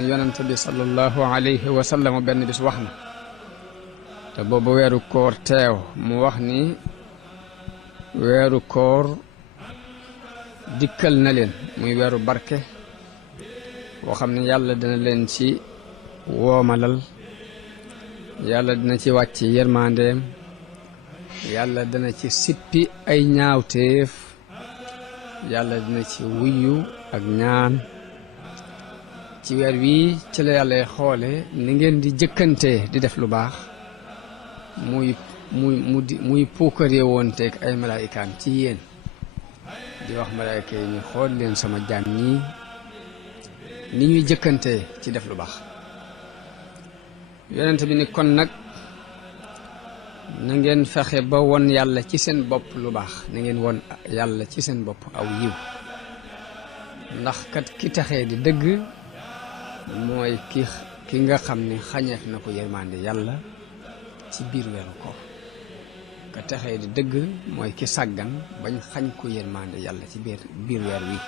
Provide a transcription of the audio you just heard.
yonent bi sallallahu alayhi wa sallam benn bis wax na te boobu weeru koor teew mu wax ni weeru koor dikkal na leen muy weeru barke boo xam ne yàlla dina leen ci woomalal yàlla dina ci wàcc yërmandeem yàlla dina ci sippi ay ñaawteef yàlla dina ci wuyu ak ñaan ci weer wi ci la yàlla xoole ni ngeen di jëkkantee di def lu baax muy puukaree woon teeg ay malaayikaam ci yéen di wax malaayika yi ñu xool leen sama jaam ñi ni ñuy jëkkantee ci def lu baax yonent bi ni kon nag na ngeen fexe ba won yàlla ci seen bopp lu baax na ngeen won yàlla ci seen bopp aw yiw ndax kat ki taxee di dëgg mooy ki nga xam ne xañeef na ko yërmande yàlla ci biir weeru koor ka taxee di dëgg mooy ki sàggan bañ xañ ko yërmande yàlla ci biir weer wi